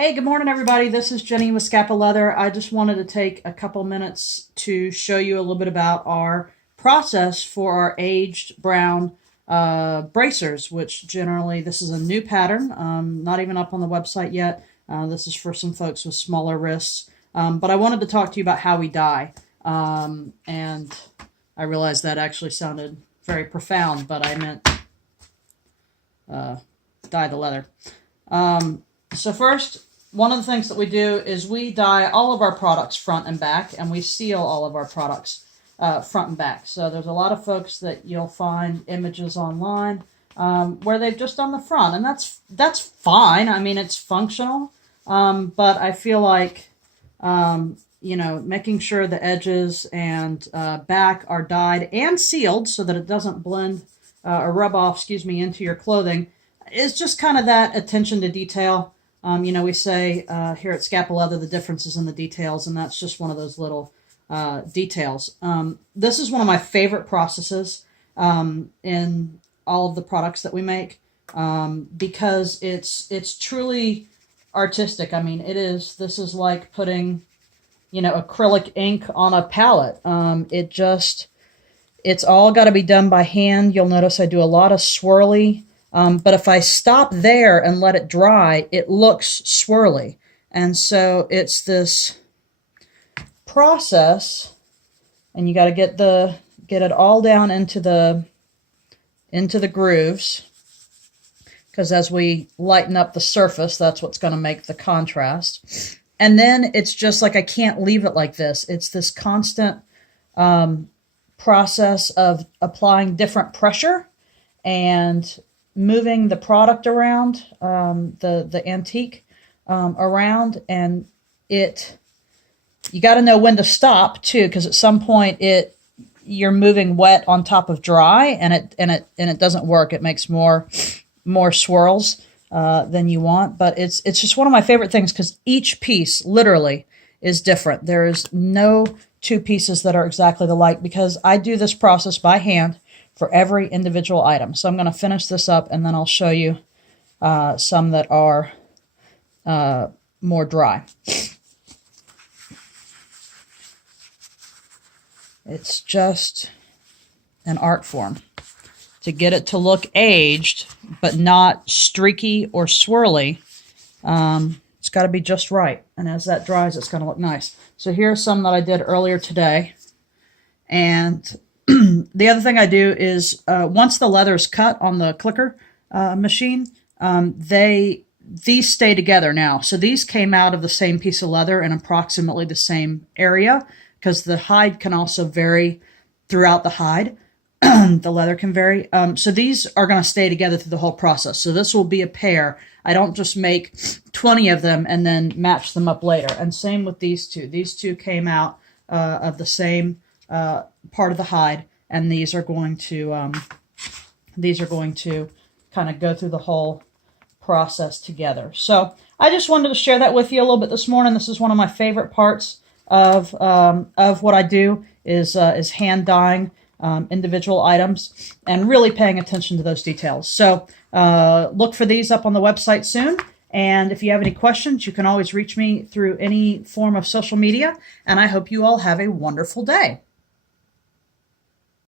Hey, good morning, everybody. This is Jenny with Scapa Leather. I just wanted to take a couple minutes to show you a little bit about our process for our aged brown bracers, which generally this is a new pattern, not even up on the website yet. This is for some folks with smaller wrists. But I wanted to talk to you about how we dye. And I realized that actually sounded very profound, but I meant dye the leather. So first, one of the things that we do is we dye all of our products front and back, and we seal all of our products front and back. So there's a lot of folks that you'll find images online where they've just done the front, and that's fine. I mean, it's functional, but I feel like making sure the edges and back are dyed and sealed so that it doesn't blend or rub off, into your clothing is just kind of that attention to detail. We say here at Scapa Leather, the difference is in the details, and that's just one of those little details. This is one of my favorite processes in all of the products that we make because it's truly artistic. I mean, this is like putting, acrylic ink on a palette. It's all got to be done by hand. You'll notice I do a lot of swirly. But if I stop there and let it dry, it looks swirly. And so it's this process, and you got to get it all down into the grooves, because as we lighten up the surface, that's what's going to make the contrast. And then it's just like I can't leave it like this. It's this constant process of applying different pressure and moving the product around, the antique around, and you got to know when to stop too, because at some point you're moving wet on top of dry, and it doesn't work. It makes more swirls than you want. But it's just one of my favorite things because each piece literally is different. There is no two pieces that are exactly alike because I do this process by hand for every individual item. So I'm going to finish this up, and then I'll show you some that are more dry. It's just an art form to get it to look aged, but not streaky or swirly. It's got to be just right. And as that dries, it's going to look nice. So here are some that I did earlier today. And the other thing I do is once the leather is cut on the clicker machine, these stay together now. So these came out of the same piece of leather in approximately the same area, because the hide can also vary throughout the hide. The leather can vary. So these are going to stay together through the whole process. So this will be a pair. I don't just make 20 of them and then match them up later. And same with these two. These two came out of the same part of the hide, and these are going to kind of go through the whole process together. So I just wanted to share that with you a little bit this morning. This is one of my favorite parts of what I do is hand dyeing individual items and really paying attention to those details. So look for these up on the website soon. And if you have any questions, you can always reach me through any form of social media. And I hope you all have a wonderful day.